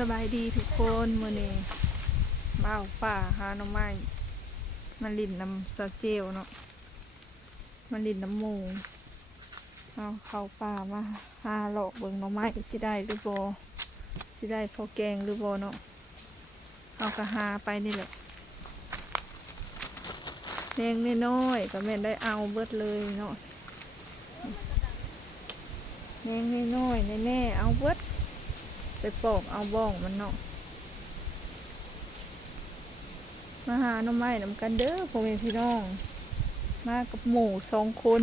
สบายดีทุกคนมื้อนี้มาเอาป่าหาหน่อไม้มาลินน้ำซาเจลเนาะมาลินน้ำหมูเอาเข้าป่ามาหาเลาะเบิ่งหน่อไม้สิได้หรือบ่สิได้พอแกงหรือบ่เนาะเอากระหาไปนี่แหละแดงน้อยๆก็แม่นได้เอาเบิดเลยเนาะแดงน้อยๆแน่ๆเอาเบิดไปปอกเอาบ้องมันเนาะมาหาหน่อไม้นำกันเด้อพ่อแม่พี่น้องมากับหมู่2 คน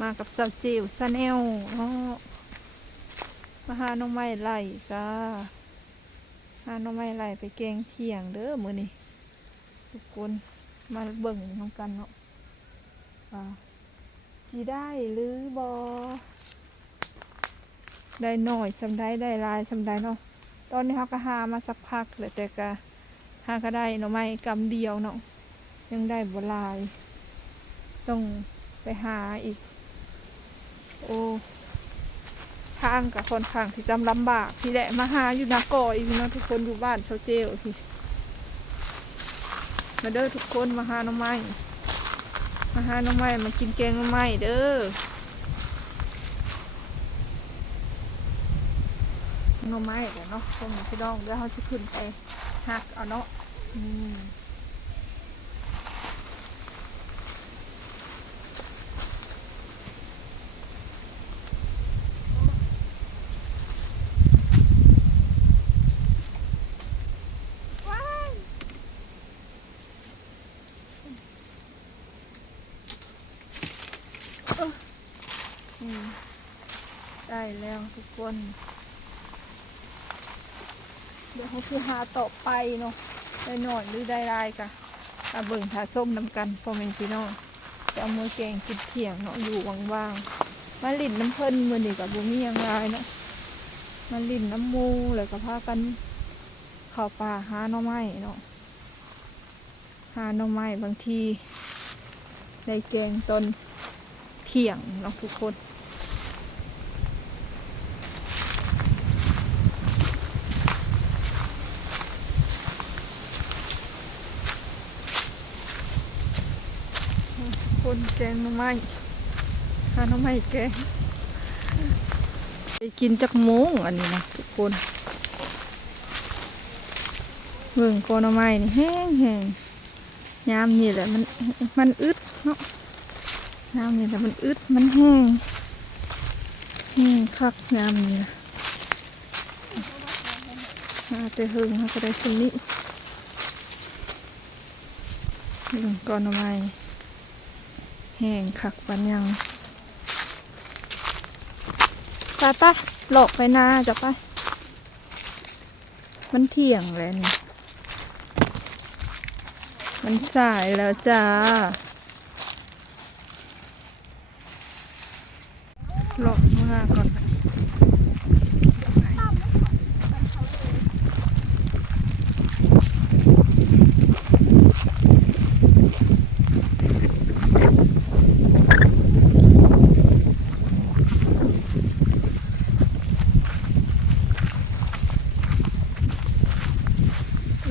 มากับสาวจิ๋วซาแนลมาหาหน่อไม้ไล่จ้าหาหน่อไม้ไล่ไปแกงเที่ยงเด้อมื้อนี้ทุกคนมาเบิ่งน้ำกันเนาะว่าสิได้หรือบ่ได้หน่อยสำได้ได้ลายสำได้เนาะตอนนี้เขาก็หามาสักพักเลยแต่ก็หาก็ได้หน่อไม้กำเดียวเนาะยังได้บ่ลายต้องไปหาอีกโอ้ทางกับค่อนข้างที่จำลำบากพี่แหละมาหาอยู่นักก่ออีกเนาะทุกคนอยู่บ้านเชาเจลพี่มาเด้อทุกคนมาหาหน่อไม้มาหาหน่อไม้มากินแกงหน่อไม้เด้อหน่อไม้กันเนาะพวกนี้พี่น้องเดี๋ยวเขาจะขึ้นไปหักเอาเนาะได้แล้วทุกคนเดี๋ยวเขาคือหาต่อไปเนาะได้หน่อยหรือได้ลายกะตาเบิ่งถาส้มน้ำกันพ่อแม่พี่น้องจะเอามือแกงกินเที่ยงเนาะอยู่ว่างๆมาลิ่นน้ำเพิ่นมือนี่กับบุมียังลายเนาะมาลิ่นน้ำมูเลยกับพากันเข้าป่าหาหน่อไม้เนาะหาหน่อไม้บางทีได้แกงตอนเที่ยงเนาะทุกคนคนแกงหน่อไม้หาหน่อไม้แกงไปกินจักโมงอันนี้นะทุกคนเบิ่งกอหน่อไม้นี่แห้งแห้งยามนี่แหละมันอึดเนาะยามนี่แหละมันอึดมันแห้งแห้งคักยามนี่นะแต่หึงเขาก็ได้สิ่งนี้เบิ่งกอหน่อไม้แห้งคักปันยังตาหลอกไปนาจะไปมันเที่ยงแล้วนี่มันสายแล้วจ้าหลอกมาก่อน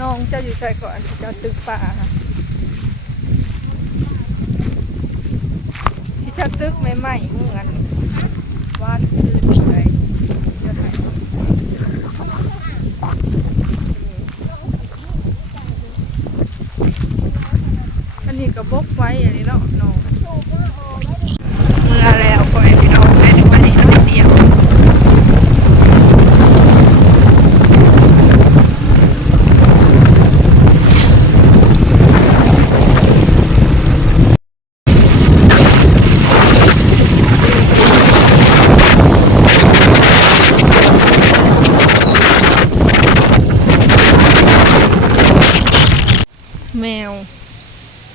น้องเจ้าอยู่ใจก่อนเจ้าตึกป่าค่ะที่เจ้าตึกใหม่ๆเหมือนวานซื้ออะไรจะถ่ายอันนี้ก็บกไว้อย่างนี้เนาะน้องเมื่อแล้วคอยพี่น้องได้วันนี้น้อยเดียว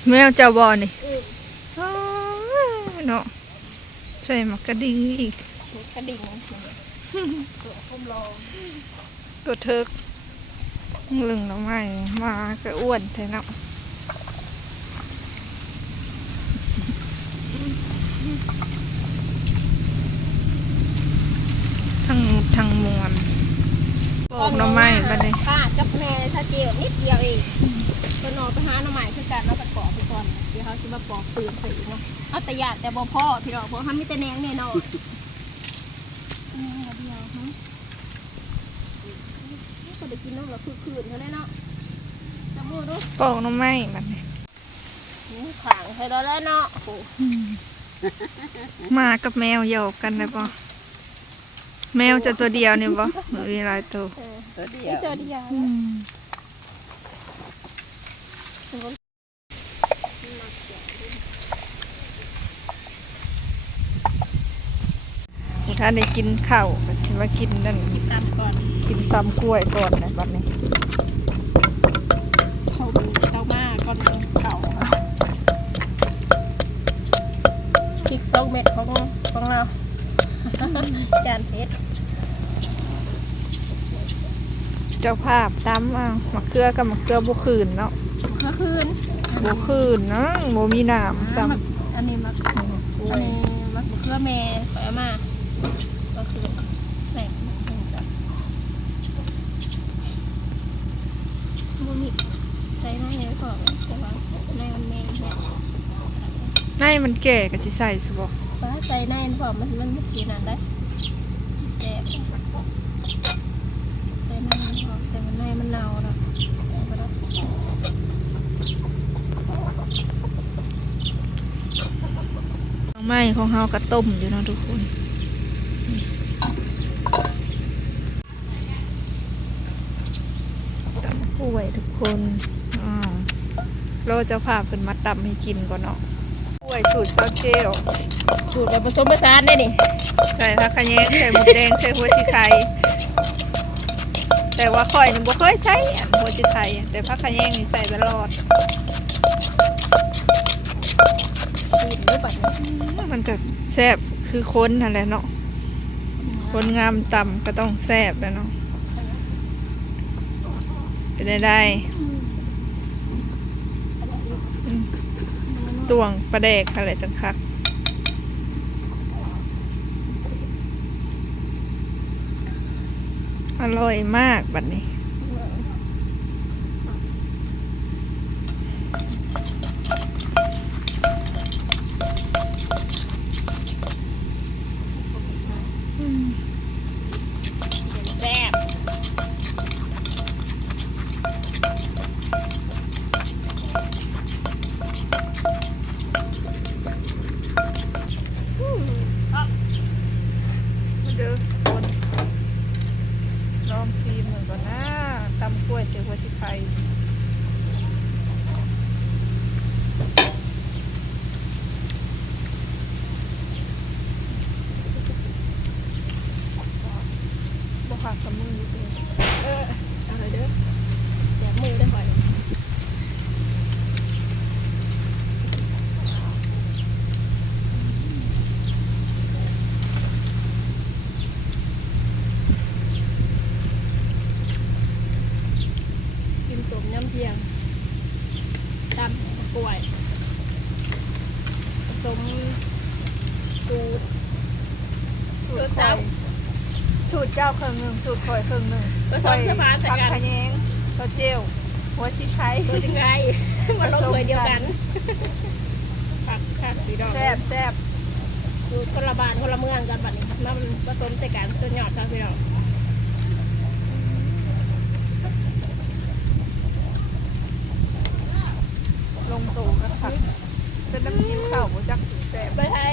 แมวเจ้าบอนี่เนาะใช่มักกระดิ่งอีกกระดิ่งตัวคมลองตัวเทิกลึงน้ำไม้มาก็อ้วนแท้เนาะทางมวลปอ อกหน่อไม้บัดนี้ ป้ากับแม่ถ้าเจียวนิดเดียวเองก็นอนไปหาหน่อไม้คือกันเอาไปปอกไปก่อนเดี๋ยวเขาจะมาปอกปืนใส่อีกเนาะเอาแต่ยาแต่บ่พ่อพี่น้องเพราะเขามีแต่แหนงแน่นอนเดียวฮะก็ได้กินน้ำละคืนเขาแน่เนาะจะมูดู ปอกหน่อไม้บัดนี้ ขางให้เราแล้วเนาะโอ้ หมากับแมวหยอกกันได้บ่แมวจะตัวเดียวนี่บ่หรือมีหลายตัว ตัวเดียวตัวเดียว ถ้าได้กินข้าวก็สิมากินนั่น ตามก่อน กินตำกล้วยก่อนนะบัดนี้ เขาเจ้ามากก่อนเก่าพริก2 เม็ดของเราจานเพชร เจ้าภาพตำเอามะเขือกับมะเขือบ่คืนเนาะ เมื่อคืน บ่คืนเนาะบ่มีน้ำซ้ำ อันนี้มักเพื่อแม่ขอยมาก็คือแม่บุมิใช้หน้าเยอะกว่าเพราะว่าหน้ามันแม่เนี่ย ในมันแก่ก็สิใส่ซะบ่ ป้าใส่หน้าเพราะมันสีนั้นได้สีแสบใส่หน้าเพราะแต่มันหน้ามันเน่าแล้วใส่ไปแล้ว หน่อไม้ของเฮาก็ต้มอยู่เนาะทุกคนตำกล้วยทุกคนเราเจ้าภาพเพิ่นมาตำให้กินก่อนเนาะกล้วยสูตรซอสเจล สูตรแบบผสมผสานได้นี่ ใส่ผักขะแยงใส่หมูแดงใส่หัวชิไข่แต่ว่าข่อยนี่บ่เคยใส่อันหัวชิไข่แต่ผักขะแยงนี่ใส่ตลอด สูตรนี้แบบนี้ มันก็แซ่บคือคนนั่นแหละเนาะคนงามต่ำก็ต้องแซ่บแหล้วเนาะเป็นได้ตวงปลาแดกอะไรจังคักอร่อยมากบัดนี้แซ่บเด้อคนลองซีมเหมือนก่อนนะตำกล้วยเจอหัวชิไข่บ่หักกับมืออยู่เลยอะไรเด้อ แซ่บมือได้หอยกินสมน้ำเทียงตำกล้วยผสมสูตร สูตรเจ้า สูตรเจ้าเครื่องหนึ่งสูตรข่อยเครื่องหนึ่ง ผสมสะพานใส่กัน ผักขะแยงข้าวเจลหัวชิไข่ ตัวจังไงมันลงถ้วยเดียวกันผักค่ะพี่ดอก แซ่บแซ่บ สูตรคนละบ้านคนละเมืองกันบัดนี้น้ำผสมใส่กันจนหยอดจ้าพี่ดอก ลงตัวกันผักเป็นน้ำจิ้มข้าวหมูจักถึงแซ่บ ไปไทย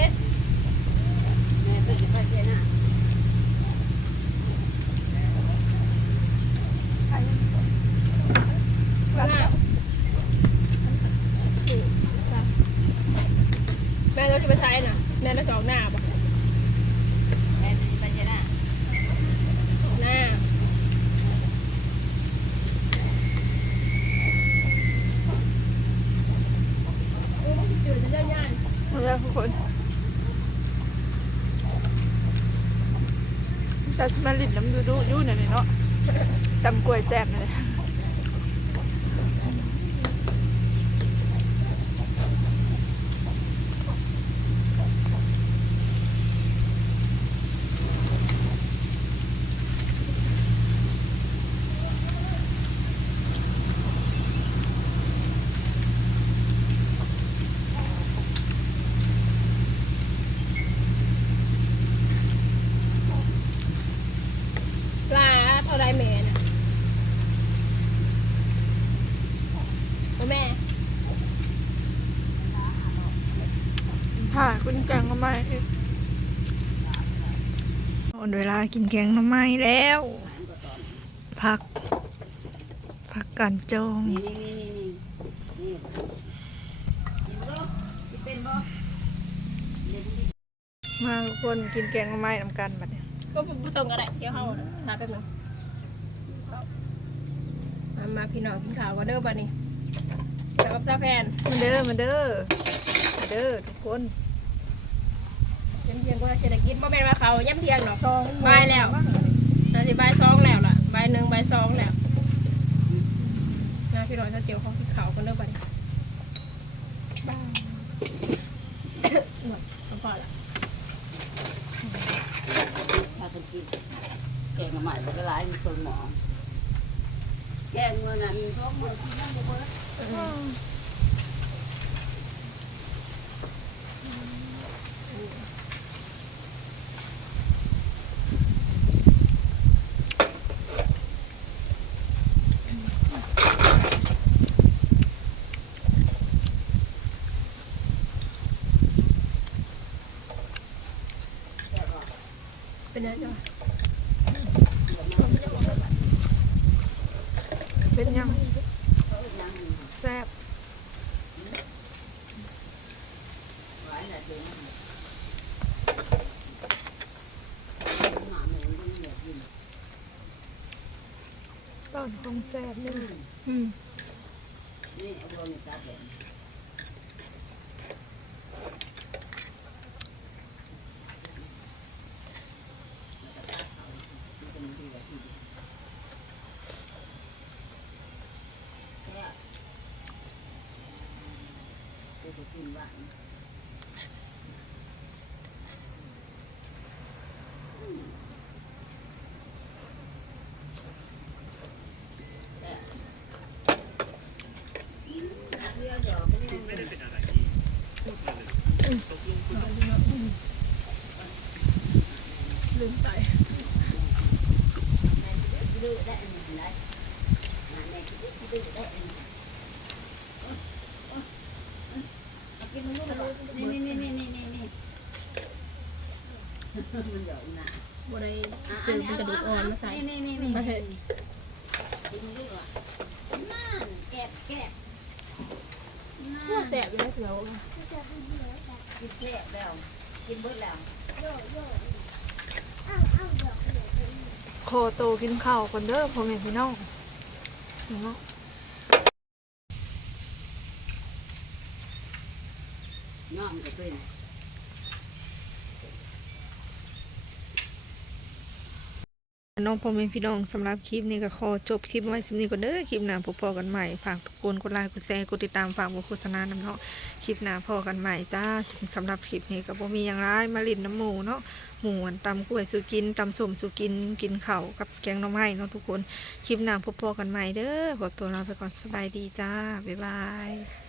ไข่ มาหน้าแม่เราจะไปใช้น่ะแม่ไปสองหน้าปะหน้าโอ้ยจืดจะย่าง มาแล้วทุกคนแต่สมาลิดน้ำดูยู่หน่อยเนาะตำกล้วยแซ่บเลย ท่าไรแม่น่ะบ่แม่ ค่ะคุณแกงหน่อไม้หมดเวลากินแกงหน่อไม้แล้วพักกันจอง นี่นี่บ่สิเป็นบ่ มาทุกคนกินแกงหน่อไม้นำกันบัดนี้ ก็บ่ต้องก็ได้เดี๋ยวเฮาทาแป๊บนึงมาพี่น้องกินข้าวก็เด้อบัดนี้เจอกับซาแพน มาเด้อทุกคน ย่ำเทียงก็เศรษฐกิจบ่แม่นว่าเขาย่ำเทียงหรอก ซอง บ่ายแล้วน่าสิบ่าย2แล้วล่ะบ่าย1บ่าย2แล้วนะพี่น้องจะเจียวของกินข้าวกันเด้อบัดนี้บ้ายหมดพอละ ถ้าคนกินแกงใหม่มันก็หลายมีคนหมอแกงเงินน่ะมีท้องเมือกินนั่นบ่เบิด เป็นยังไง เป็นยัง เขาอีกอย่างหนึ่ง แซ่บ หวานน่ะเจ๋งหมาหมูมันอยากกิน ตอนของแซ่บนี่ นี่เอาโดนตาแดงกินบ้านลืมไป ดื้อได้อันนี้ได้มาแม่ดื้อได้อันนี้กินมันนี่มันหยอกหนา บ่ได้ซื้อเป็นกระดูกอ่อนมาใส่ นี่กินดีกว่านั่นแกะ หัวแสบอยู่แล้วเดี๋ยว กินแซ่บแล้วกินเบิดแล้ว โคโตกินข้าวกันเด้อพ่อแม่พี่น้องเนาะ น้องก็เป็น น้องพ่อแม่พี่น้องสำหรับคลิปนี้ก็ขอจบคลิปไว้สินี้ก่อนเด้อคลิปหน้าพบกันใหม่ฝากทุกคนกดไลค์กดแชร์กดติดตามฝากบ่โฆษณานำเนาะคลิปหน้าพอกันใหม่จ้าสำหรับคลิปนี้ก็บ่มีหยังร้ายมาลิ้นน้ำหมูเนาะหมูตำกล้วยสุกินตำส้มสุกินกินข้าวกับแกงหน่อไม้เนาะทุกคนคลิปหน้าพบกันใหม่เด้อขอตัวลาไปก่อนสบายดีจ้าบ๊ายบาย